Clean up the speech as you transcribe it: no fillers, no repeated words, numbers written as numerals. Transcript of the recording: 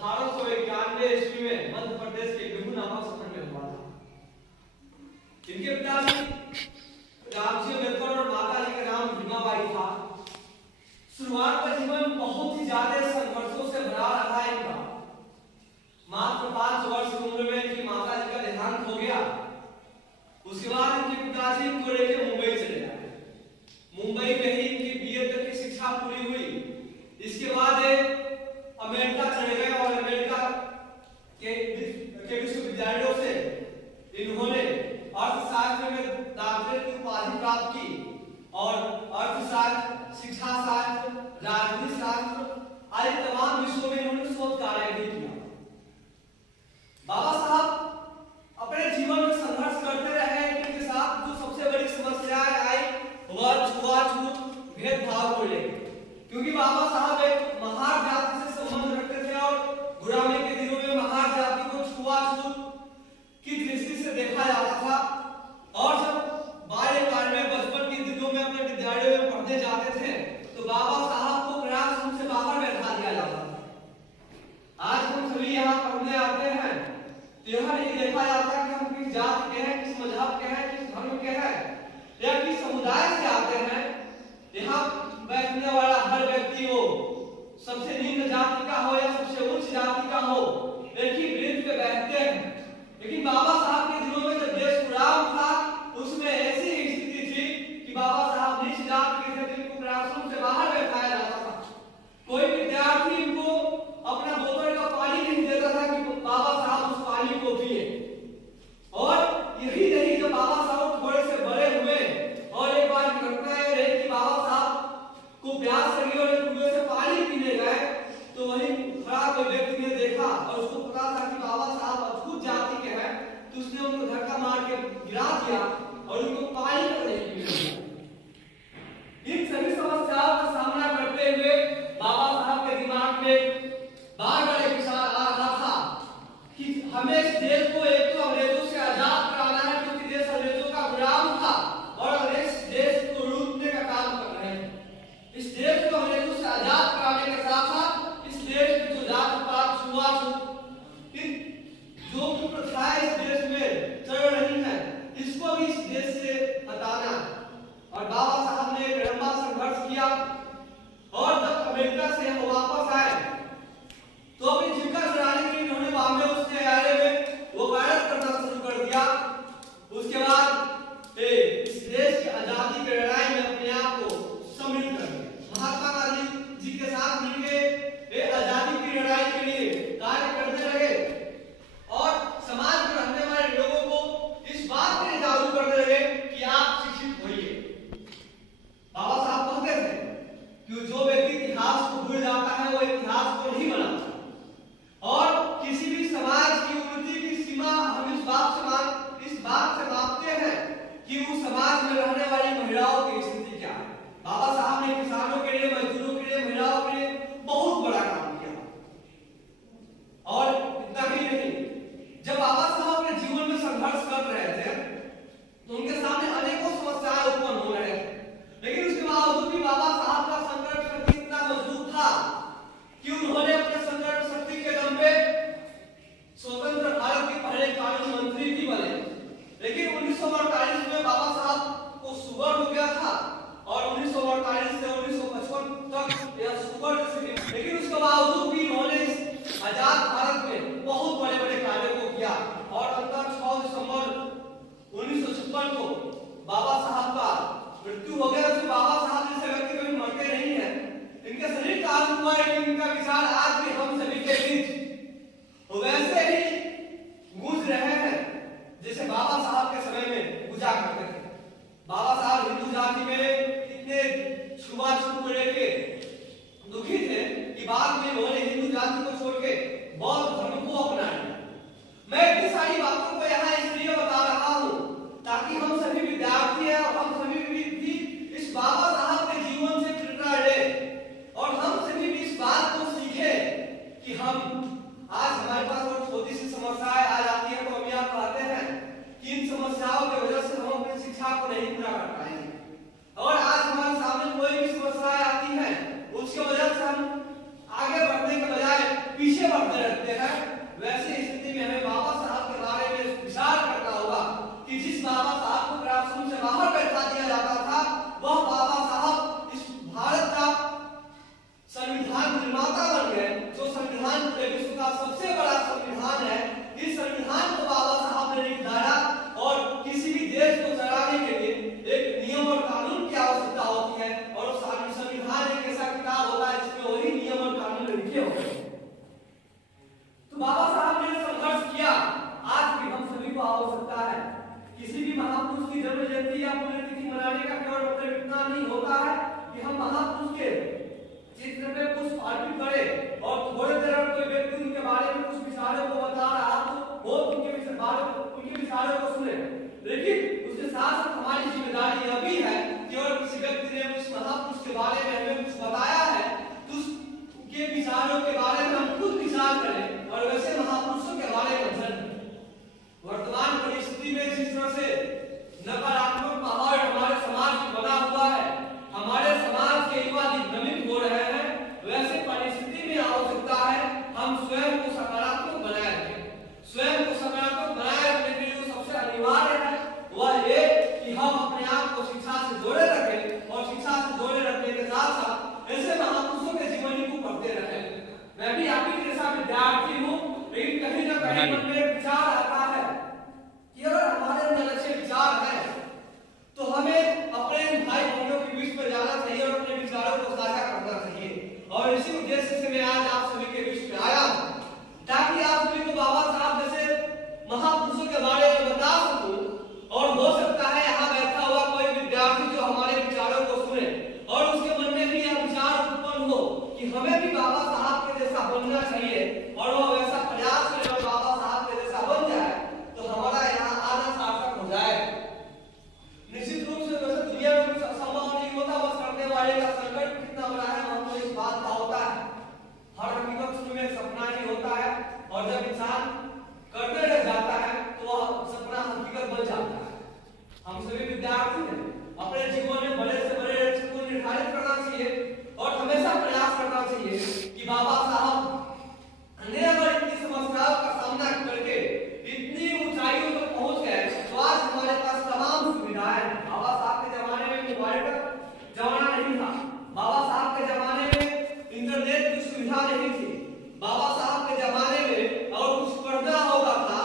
1891 ईस्वी में मध्य प्रदेश के बिहू नामक शहर में हुआ था। इनके पिताजी रामजी अम्बेडकर और माता जी का नाम भीमाबाई था। शुरुआत का जीवन बहुत ही ज्यादा संघर्षों से भरा रहा है इनका। मात्र 5 वर्ष की उम्र में इनकी माता जी का देहांत हो गया। उसके बाद इनके पिताजी इनको लेकर मुंबई चले गए। मुंबई में ही इनकी बीए तक की शिक्षा पूरी हुई। इसके बाद अमेरिका चले गए और अमेरिका के विश्वविद्यालयों से इन्होंने अर्थशास्त्र में डॉक्टरेट की उपाधि प्राप्त की और अर्थशास्त्र, शिक्षा शास्त्र, राजनीति शास्त्र आदि तमाम विषयों में इन्होंने शोध कार्य भी किया। बाबा साहब अपने जीवन में संघर्ष करते रहे। इनके साथ जो सबसे बड़ी समस्याएं आई वह छुआछूत, भेदभाव को लेकर, क्योंकि बाबा साहब एक महार जाति से संबंध रखते थे और गुलामी के दिनों में महार जाति को छुआछूत की दृष्टि से देखा जाता था। और जब बाल्यकाल में बचपन के दिनों में अपने विद्यालयों में पढ़ने जाते थे तो बाबा साहब को क्लासरूम से बाहर बैठा दिया जाता था। आज हम सभी यहाँ पढ़ने आते हैं तो यह नहीं देखा जाता कि हम किस जाति के हैं, किस मजहब के हैं, किस धर्म के हैं या किस समुदाय से आते हैं। यहाँ बैठने वाला हर व्यक्ति हो, सबसे निम्न जाति का हो या सबसे उच्च जाति का हो, एक ही वृत्त पे बैठते हैं। लेकिन बाबा साहब के दिनों में जब देश गुलाम था उसमें ऐसी स्थिति थी कि बाबा साहब नीच जाति के थे, इनको क्लासरूम से बाहर बैठाया जाता था। कोई विद्यार्थी इनको अपना बोतल का पानी नहीं देता था कि बाबा साहब उस पानी को पिए। और यही नहीं, जब बाबा साहब थोड़े से बड़े हुए और एक बार घटना यह रही कि बाबा साहब को प्यास लगी और कुएं से पानी पीने गए तो वहीं खड़ा कोई व्यक्ति ने देखा और उसको पता था कि बाबा साहब अद्भुत जाति के हैं, तो उसने उनको धक्का मार के गिरा दिया और उनको पानी तक नहीं पीने दिया। इन सभी समस्याओं का सामना करते हुए बाबा साहब के दिमाग में बार-बार एक विचार आ रहा था कि हमें इस देश को एक तो अंग्रेजों से आजाद कराना है, क्योंकि देश अंग्रेजों का गुलाम था और अंग्रेज देश को लूटने का काम कर रहे हैं। इस देश को अंग्रेजों से आजाद कराने के साथ साथ इस देश की जो जात-पात, छुआछूत, जो प्रथाएं इस देश में चल रही हैं, इसको भी इस देश से हटाना। और बाबा साहब ने एक लंबा संघर्ष किया और जब अमेरिका से वो वापस आए तो अपनी जीविका चलाने के लिए उन्होंने बॉम्बे उच्च न्यायालय में वकालत करना शुरू कर दिया। उसके बाद इस देश की आजादी की लड़ाई में अपने आप को सम्मिलित कर दिया। महात्मा गांधी जी के साथ मिलकर आजादी की लड़ाई के लिए कार्य करने लगे और समाज में रहने वाले लोगों को इस बात के लिए जागरूक करने लगे कि आप शिक्षित होइए। बाबा साहब कहते थे कि जो व्यक्ति इतिहास को भूल जाता है वो इतिहास को नहीं बनाता और किसी भी समाज की उन्नति की सीमा हम इस बात से मापते हैं कि उस समाज में रहने वाली महिलाओं की स्थिति क्या है। बाबा साहब ने किसानों के लिए, मजदूरों के लिए, महिलाओं के लिए बहुत बड़ा काम किया। और इतना ही नहीं, जब बाबा साहब अपने जीवन में संघर्ष कर रहे थे तो उनके सामने अनेकों समस्याएं उत्पन्न हो रहे थे, लेकिन उसके बावजूद भी बाबा साहब का संघर्ष शक्ति इतना मजबूत था कि उन्होंने अपने संघर्ष शक्ति के दम पे स्वतंत्र भारत के पहले कानून मंत्री भी बने। लेकिन 1948 में बाबा साहब को शुगर हो गया था और 1948 से 1955 तक यह शुगर से, लेकिन उसके बावजूद भी उन्होंने इस आजाद भारत में बहुत बड़े-बड़े कार्यों को किया और अंततः 6 दिसंबर 1956 को बाबा साहब का मृत्यु हो गया। उसके बाबा साहब जैसे व्यक्ति कभी मरते नहीं है। इनके शरीर का अंत हुआ है, इनका विचार आज भी हम सभी के बीच वैसे ही गूंज रहे हैं जैसे बाबा साहब के समय में गुजा करते थे। बाबा साहब हिंदू जाति में इतने छुआछूत को लेके दुखी थे कि बाद में उन्होंने हिंदू जाति को छोड़ के बौद्ध धर्म को अपनाया। मैं इतनी सारी बातों को यहाँ इसलिए बता रहा हूँ ताकि हम सभी विद्यार्थी हैं और हम सभी भी इस बाबा साहब के जीवन से प्रेरणा लें और हम सभी भी इस बात को सीखें कि हम आज हमारे पास और छोटी सी समस्याएं आ जाती है तो हम यह कहते हैं कि इन समस्याओं की वजह से हम अपनी शिक्षा को नहीं पूरा कर पाएंगे और आज हमारे सामने कोई भी समस्याएं आती है उसकी वजह से हम आगे बढ़ने के बजाय निर्माता बन गए, जो संविधान पूरे विश्व का सबसे बड़ा संविधान है। इस संविधान को बाबा साहब ने लिख डाला और किसी भी देश को चलाने के लिए एक नियम और कानून की आवश्यकता होती है, और संविधान एक ऐसा किताब होता है जिसमें वही नियम और कानून लिखे होते हैं। तो बाबा साहब ने संघर्ष किया, आज भी हम सभी को आवश्यकता है। किसी भी महापुरुष की जन्म जयंती या पुण्यतिथि मनाने का केवल मतलब इतना नहीं होता है कि हम महापुरुष के चित्र पे पुष्प अर्पित करें और थोड़े देर कोई व्यक्ति उनके बारे में कुछ विचारों को बता रहा तो वो उनके विचारों को सुने, लेकिन उसके साथ साथ हमारी जिम्मेदारी यह भी है कि अगर किसी व्यक्ति ने उस महापुरुष के बारे में हमें कुछ बताया है तो उसके विचारों के बारे में हम खुद विचार करें और वैसे महापुरुषों के बारे में अध्ययन करें। वर्तमान परिस्थिति में जिस तरह से नकारात्मक माहौल हमारे समाज में बना हुआ है, हमारे समाज के युवा दिग्भ्रमित हो रहे हैं, वैसे परिस्थिति में आवश्यकता है हम स्वयं को सकारात्मक बनाए रखें। स्वयं को सकारात्मक बनाए रखने के लिए सबसे अनिवार्य है वह ये कि हम अपने आप को शिक्षा से जोड़े रखें और शिक्षा से जोड़े रखने के साथ साथ ऐसे महापुरुषों के जीवनी को पढ़ते रहें। मैं भी आपकी जैसा विद्यार्थी हूँ, लेकिन कहीं ना कहीं मन में एक विचार आता है कि अगर हमारे अंदर अच्छे विचार हैं तो हमें अपने भाई बहनों के बीच में जाना चाहिए और अपने विचारों को साझा करना चाहिए। और इसी उद्देश्य से मैं आज आप सभी के बीच में आया हूं ताकि आप सभी को बाबा साहब जैसे महापुरुषों के बारे में बता सकूं, और हो सकता है यहाँ बैठा हुआ कोई विद्यार्थी जो हमारे विचारों को सुने और उसके मन में भी यह विचार उत्पन्न हो कि हमें भी बाबा साहब के जैसा बनना चाहिए, और वह वैसा प्रयास करे और बाबा साहब के जैसा बन जाए तो हमारा यहाँ आना सार्थक हो जाए। निश्चित रूप से वैसे दुनिया में कुछ असंभव नहीं होता, बस करने वाले का संकट कितना बड़ा है हमको इस बात का होता है। हर हकीकत में सपना ही होता है, और जब इंसान करते रह जाता है तो वह सपना हकीकत बन जाता है। हम सभी विद्यार्थी हैं, अपने जीवन में बड़े से बड़े लक्ष्य को निर्धारित करना चाहिए और हमेशा प्रयास करना चाहिए कि बाबा साहब ने अगर इतनी समस्याओं का सामना करके इतनी ऊंचाइयों तक पहुंच गए तो आज हमारे पास तमाम सुविधाएं हैं। बाबा साहब के जमाने में मोबाइल का जमाना नहीं था, बाबा साहब के जमाने में इंटरनेट की सुविधा नहीं थी, बाबा साहब के जमाने में और कुछ पढ़ना होता था